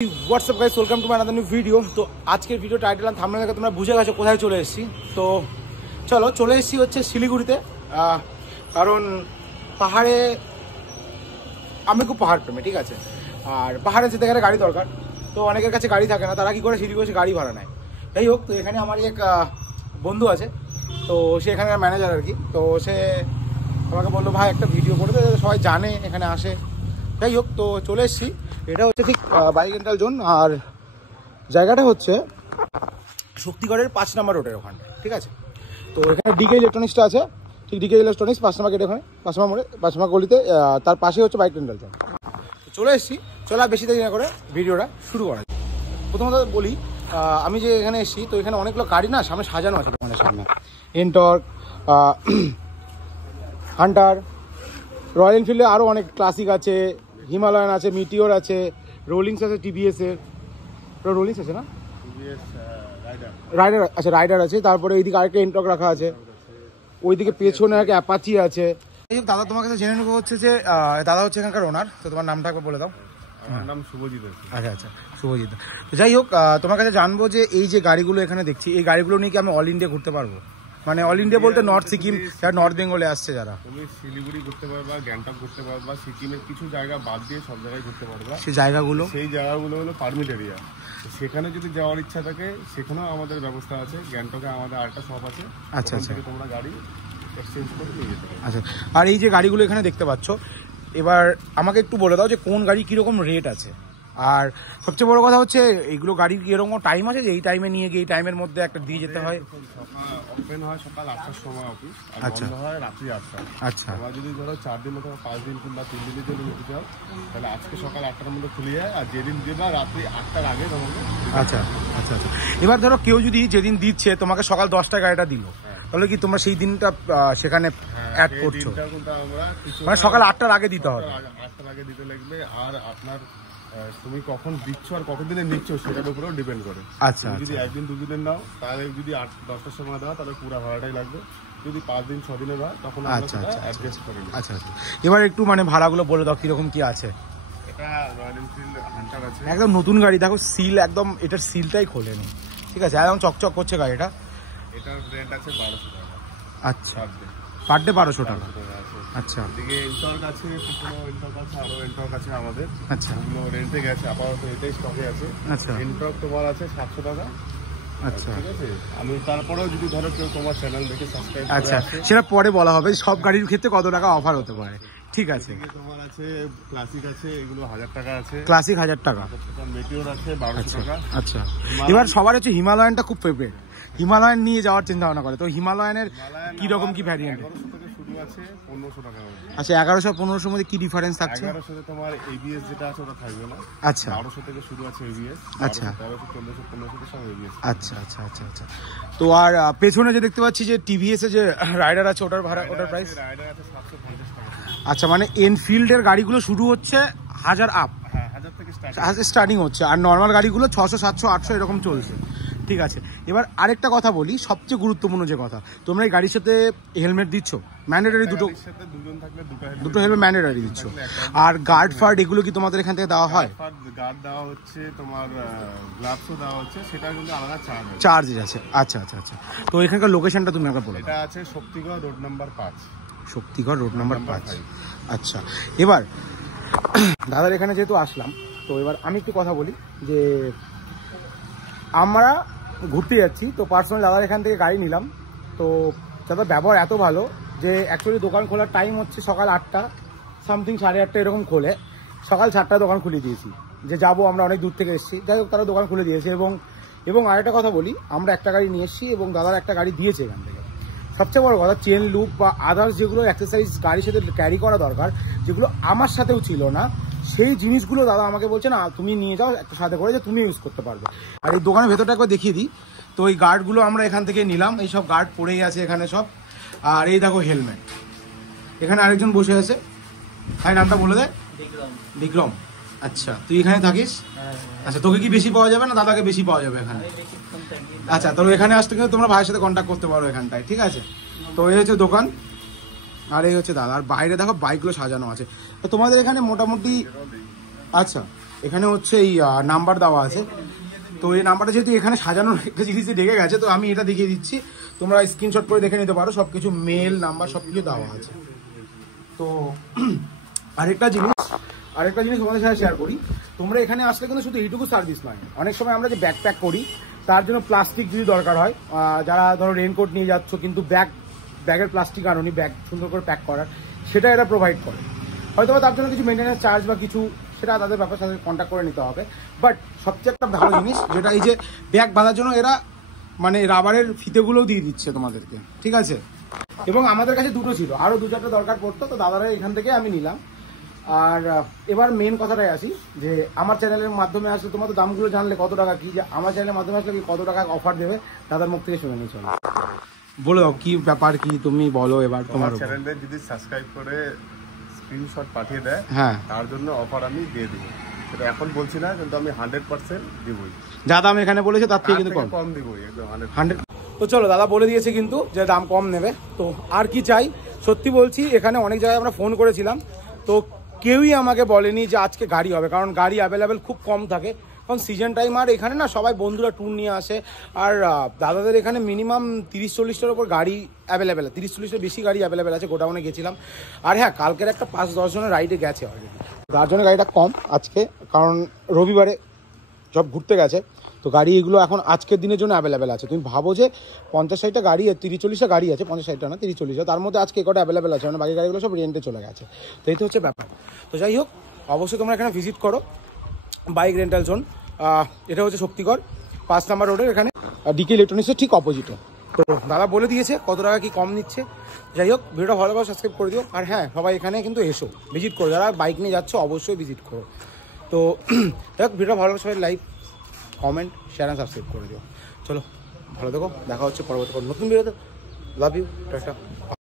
WhatsApp guys, welcome to my another new video. তো আজকের video title আর thumbnail দেখে তোমরা বুঝে গেছো কোথায় চলে এসেছি। তো চলো চলে এসেছি হচ্ছে শিলিগুড়িতে, কারণ পাহাড়ে আমি খুব পাহাড় প্রেমী, ঠিক আছে। আর পাহাড়ে যেতে গেলে গাড়ি দরকার, তো অনেকের কাছে গাড়ি থাকে না, তারা কি করে শিলিগুড়ি গাড়ি ভাড়া নেয়। যাই হোক, তো এখানে আমার এক বন্ধু আছে, তো সে এখানকার ম্যানেজার আর কি। তো সে আমাকে বললো ভাই একটা ভিডিও করে দে, সবাই জানে এখানে আসে। যাই হোক, তো চলে এসেছি। এটা হচ্ছে ঠিক বাইক রেন্টাল জোন, আর জায়গাটা হচ্ছে শক্তিগড়ের 5 নম্বর রোডের ওখানে, ঠিক আছে। তো এখানে ডিকে ইলেকট্রনিক্সটা আছে, ঠিক ডিকে ইলেকট্রনিক্স 5 নম্বর গেট, ওখানে 5 নম্বর মোড়ে 5 নম্বর গলিতে, তার পাশে হচ্ছে বাইক রেন্টাল জোন। চলে এসেছি, চলো আর বেশি দেরি না করে ভিডিওটা শুরু করা। প্রথমত বলি, আমি যে এখানে এসেছি, তো এখানে অনেকগুলো গাড়ি না সামনে সাজানো আছে দোকানের সামনে। এনটর্ক, হান্টার, রয়্যাল এনফিল্ডে আরও অনেক ক্লাসিক আছে, হিমালয়ান আছে, মিটিওর আছে, রোলিংস আছে, টিভিএসের রোলিংস আছে না, রাইডার আচ্ছা, রাইডার আছে। তারপরে এইদিকে আরেকটা এনটর্ক রাখা আছে, ওইদিকে পেছনে একটা অ্যাপাচি আছে। দাদা তোমার কাছে জেনে নেবো হচ্ছে যে দাদা হচ্ছে এখানকার ওনার, তো তোমার নামটা একবার বলে দাও। আমার নাম শুভজিৎ। আচ্ছা আচ্ছা, শুভজিৎ। তো যাই হোক, তোমার কাছে জানবো যে এই যে গাড়িগুলো এখানে দেখছি, এই গাড়িগুলো নিয়ে কি আমি অল ইন্ডিয়া ঘুরতে পারবো? মানে অল ইন্ডিয়া বলতে নর্থ সিকিম, যারা নর্থ বেঙ্গলে আসছে যারা, তুমি শিলিগুড়ি ঘুরতে পারবা, গ্যাংটক ঘুরতে পারবা, সিকিমের কিছু জায়গা বাদ দিয়ে সব জায়গায় ঘুরতে পারবা। সেই জায়গাগুলো হলো পারমিট এরিয়া। সেখানে যদি যাওয়ার ইচ্ছা থাকে সেখানেও আমাদের ব্যবস্থা আছে। গ্যাংটকে আমাদের আরেকটা শপ আছে। আচ্ছা আচ্ছা, তোমরা গাড়ি এক্সচেঞ্জ করে নিয়ে যেতে পারো। আচ্ছা, আর এই যে গাড়িগুলো এখানে দেখতে পাচ্ছ, এবার আমাকে একটু বলে দাও যে কোন গাড়ি কিরকম রেট আছে। আর সবচেয়ে বড় কথা হচ্ছে এইগুলো গাড়ির কিরকম টাইম আছে, যে এই টাইমে নিয়ে গিয়ে এই টাইমের মধ্যে একটা দিয়ে যেতে হয়। ওপেন হয় সকাল 8টার সময় অফিস, আর আচ্ছা, বন্ধ হয় রাত্রি 8টা। আচ্ছা, তোমরা যদি ধরো 4 দিন অথবা 5 দিন কিংবা 3 দিনের জন্য নিতে চাও, তাহলে আজকে সকাল 8টার মধ্যে খুলে যায়, আর যেদিন দেবা রাত্রি 8টার আগে তোমাকে। আচ্ছা আচ্ছা আচ্ছা। এবার ধরো কেউ যদি যেদিন দিচ্ছে তোমাকে সকাল 10টায় গাড়িটা দিল, তাহলে কি তোমরা সেই দিনটা সেখানে অ্যাড করছো? মানে সকাল 8টার আগে দিতে হবে? 8টার আগে দিতে লাগবে। আর আপনার তুমি কখন দিচ্ছ আর কত দিনে নিচ্ছ সেটার উপরেও ডিপেন্ড করে। আচ্ছা, যদি একদিন দুদিনের নাও, তাহলে যদি 8-10টার সময় দাও, তাহলে পুরো ভাড়াটাই লাগবে। যদি 5 দিন 6 দিনে দাও, তখন আচ্ছা আচ্ছা অ্যাডজাস্ট করে নিই। আচ্ছা আচ্ছা। এবার একটু মানে ভাড়াগুলো বলে দাও কিরকম কি আছে। এটা রয়্যাল এনফিল্ড হান্টার আছে, একদম নতুন গাড়ি, দেখো সিল একদম, এটার সিলটাই খোলেনি, ঠিক আছে, একদম চকচক করছে গাড়িটা। এটার রেন্ট আছে 1200 টাকা। আচ্ছা, পার ডে 1200 টাকা। আচ্ছা, এদিকে এনটর্ক আছে, এনটর্ক আছে, আরো এনটর্ক আছে আমাদের। আচ্ছা, ওগুলো রেন্টে গেছে, আপাতত এটাই স্টকে আছে। আচ্ছা, এনটর্ক তোমার আছে 700 টাকা। আচ্ছা, ঠিক আছে। আমি তারপরেও যদি ধরো কেউ তোমার চ্যানেল দেখে সাবস্ক্রাইব করে, আচ্ছা, সেটা পরে বলা হবে সব গাড়ির ক্ষেত্রে কত টাকা অফার হতে পারে, ঠিক আছে। তোমার আছে ক্লাসিক আছে, এগুলো 1000 টাকা আছে। ক্লাসিক 1000 টাকা। মেটিওর আছে 1200 টাকা। আচ্ছা, এবার সবার হচ্ছে হিমালয়ানটা খুব ফেভারিট, হিমালয়ান নিয়ে যাওয়ার চিন্তা ভাবনা করে। তো হিমালয়ানের কি রকম কি ভ্যারিয়েন্ট? 1100 থেকে শুরু আছে 1500 টাকা। আচ্ছা, 1100-1500 মধ্যে কি ডিফারেন্স থাকছে? 1100 তোমার এবিএস যেটা আছে ওটা থাকবে না। আচ্ছা, 1200 থেকে শুরু আছে এবিএস। আচ্ছা, 1300, 1400, 1500 সব এবিএস। আচ্ছা আচ্ছা আচ্ছা আচ্ছা। তো আর পেছনে যে দেখতে পাচ্ছি যে টিভিএস এর যে রাইডার আছে, ওটার ভাড়া, ওটার প্রাইস? রাইডার আছে 750 টাকা। আচ্ছা, মানে এনফিল্ডের গাড়িগুলো শুরু হচ্ছে 1000 আপ, হ্যাঁ 1000 থেকে স্টার্টিং হচ্ছে, আর নর্মাল গাড়িগুলো 600, 700, 800 এরকম চলছে, ঠিক আছে। এবার আরেকটা কথা বলি, সবচেয়ে গুরুত্বপূর্ণ যে কথা, তোমরা এই গাড়ির সাথে হেলমেট দিচ্ছ ম্যান্ডেটরি? দুটো হেলমেট ম্যান্ডেটরি দিচ্ছ। আর গার্ড ফার্ড এগুলো কি তোমাদের এখান থেকে দেওয়া হয়? গার্ড দেওয়া হচ্ছে, তোমার গ্লাভসও দেওয়া হচ্ছে, সেটা কিন্তু আলাদা চার্জ আছে। আচ্ছা আচ্ছা আচ্ছা। তো এখানকার লোকেশনটা তুমি একবার বলো। এটা আছে Shaktigarh road number 5। Shaktigarh road number 5। আচ্ছা, এবার দাদার এখানে যেহেতু আসলাম, তো এবার আমি একটু কথা বলি যে আমরা ঘুরতে যাচ্ছি, তো পার্সোনাল দাদার এখান থেকে গাড়ি নিলাম। তো দাদার ব্যবহার এত ভালো যে অ্যাকচুয়ালি দোকান খোলার টাইম হচ্ছে সকাল 8টা সামথিং, 8:30 এরকম খোলে। সকাল 7টায় দোকান খুলে দিয়েছি, যে যাবো আমরা অনেক দূর থেকে এসেছি, যাই হোক তারা দোকান খুলে দিয়েছে। এবং আরেকটা কথা বলি, আমরা একটা গাড়ি নিয়ে এসেছি এবং দাদার একটা গাড়ি দিয়েছে এখান থেকে। সবচেয়ে বড় কথা, চেন লুপ বা আদার্স যেগুলো এক্সারসাইজ গাড়ির সাথে ক্যারি করা দরকার, যেগুলো আমার সাথেও ছিল না, সেই জিনিসগুলো দাদা আমাকে বলছে না তুমি নিয়ে যাও একটা সাথে করে, যে তুমি ইউজ করতে পারবে। আর এই দোকানের ভেতরটা একবার দেখিয়ে দিই। তো এই গার্ডগুলো আমরা এখান থেকে নিলাম, এই সব গার্ড পড়েই আছে এখানে সব। আর এই দেখো হেলমেট, এখানে আরেকজন বসে আছে, ভাই নামটা বলে দে। বিক্রম। আচ্ছা, তুই এখানে থাকিস? আচ্ছা, তোকে কি বেশি পাওয়া যাবে না দাদাকে বেশি পাওয়া যাবে এখানে? আচ্ছা, তো এখানে আসতে কিন্তু তোমরা ভাইয়ের সাথে কন্ট্যাক্ট করতে পারো এখানটায়, ঠিক আছে। তো এই হচ্ছে দোকান, আর এই হচ্ছে দাদা। আর বাইরে দেখো বাইকগুলো সাজানো আছে। তো তোমাদের এখানে মোটামুটি, আচ্ছা এখানে হচ্ছে এই নাম্বার দেওয়া আছে। তো এই নাম্বারটা যেহেতু এখানে সাজানোর একটা জিনিসে ঢেকে গেছে, তো আমি এটা দেখিয়ে দিচ্ছি, তোমরা স্ক্রিনশট করে দেখে নিতে পারো, সবকিছু মেল নাম্বার সবকিছু দেওয়া আছে। তো আরেকটা জিনিস তোমাদের সাথে শেয়ার করি, তোমরা এখানে আসলে কিন্তু শুধু এইটুকু সার্ভিস নয়, অনেক সময় আমরা যে ব্যাগ প্যাক করি তার জন্য প্লাস্টিক যদি দরকার হয়, যারা ধরো রেনকোট নিয়ে যাচ্ছ কিন্তু ব্যাগের প্লাস্টিক আনোনি, ব্যাগ সুন্দর করে প্যাক করার, সেটা এরা প্রোভাইড করে। হয়তো তার জন্য কিছু মেনটেন্যান্স চার্জ বা কিছু সেটা তাদের ব্যাপার সাথে কন্ট্যাক্ট করে নিতে হবে। বাট সবচেয়ে একটা ভালো জিনিস যেটা, এই যে ব্যাগ বাঁধার জন্য এরা মানে রাবারের ফিতেগুলোও দিয়ে দিচ্ছে তোমাদেরকে, ঠিক আছে। এবং আমাদের কাছে দুটো ছিল, আরও 2-4টা দরকার পড়তো, তো দাদারা এখান থেকে আমি নিলাম। আর এবার মেন কথাটাই আসি, যে আমার চ্যানেলের মাধ্যমে আসলে তোমার তো দামগুলো জানলে কত টাকা কি, যে আমার চ্যানেলের মাধ্যমে আসলে কি কত টাকা অফার দেবে দাদার মুখ থেকে শুনে নিয়ে চলো। বলে দাও কি ব্যাপার, কি তুমি বলো এবার। তোমার চ্যানেলে যদি সাবস্ক্রাইব করে স্ক্রিনশট পাঠিয়ে দেয়, হ্যাঁ, তার জন্য অফার আমি দিয়ে দিব। সেটা এখন বলছি না, কিন্তু আমি 100% দিবই। যা দাম এখানে বলেছে তার থেকে কিন্তু কম দিবই, একদম 100। তো চলো, দাদা বলে দিয়েছে কিন্তু যে দাম কম নেবে, তো আর কি চাই। সত্যি বলছি, এখানে অনেক জায়গায় আমরা ফোন করেছিলাম, তো কেউই আমাকে বলেনি যে আজকে গাড়ি হবে, কারণ গাড়ি অ্যাভেলেবেল খুব কম থাকে, কারণ সিজন টাইম। আর এখানে না সবাই বন্ধুরা ট্যুর নিয়ে আসে, আর দাদাদের এখানে মিনিমাম 30-40টার ওপর গাড়ি অ্যাভেলেবেল, 30-40টার বেশি গাড়ি অ্যাভেলেবেল আছে। গোডাউনে গেছিলাম, আর হ্যাঁ কালকের একটা 5-10 জনের রাইডে গেছে অলরেডি, তার জন্য গাড়িটা কম আজকে, কারণ রবিবারে সব ঘুরতে গেছে। তো গাড়ি এগুলো এখন আজকের দিনের জন্য অ্যাভেলেবেল আছে। তুমি ভাবো যে 50-60টা গাড়ি, 30-40টা গাড়ি আছে, 50-60টা না 30-40টা, তার মধ্যে আজকে কটা অ্যাভেলেবেল আছে, মানে বাকি গাড়িগুলো সব রেন্টে চলে গেছে। তো এই তো হচ্ছে ব্যাপার। তো যাই হোক, অবশ্যই তোমরা এখানে ভিজিট করো, বাইক রেন্টাল জোন। এটা হচ্ছে শক্তিগড় 5 নম্বর রোডের এখানে, ডিকে ইলেকট্রনিক্সের ঠিক অপোজিটে। তো দাদা বলে দিয়েছে কত টাকা কি কম নিচ্ছে। যাই হোক, ভিডিওটা ভালো করে সাবস্ক্রাইব করে দিও। আর হ্যাঁ, সবাই এখানে কিন্তু এসো, ভিজিট করো, যারা বাইক নিয়ে যাচ্ছ অবশ্যই ভিজিট করো। তো দেখ, ভিডিওটা ভালো করে সবাই like, comment, share and subscribe করে দিও। চলো, ভালো থেকো, দেখা হচ্ছে পরবর্তী নতুন ভিডিওতে। Love you, tata.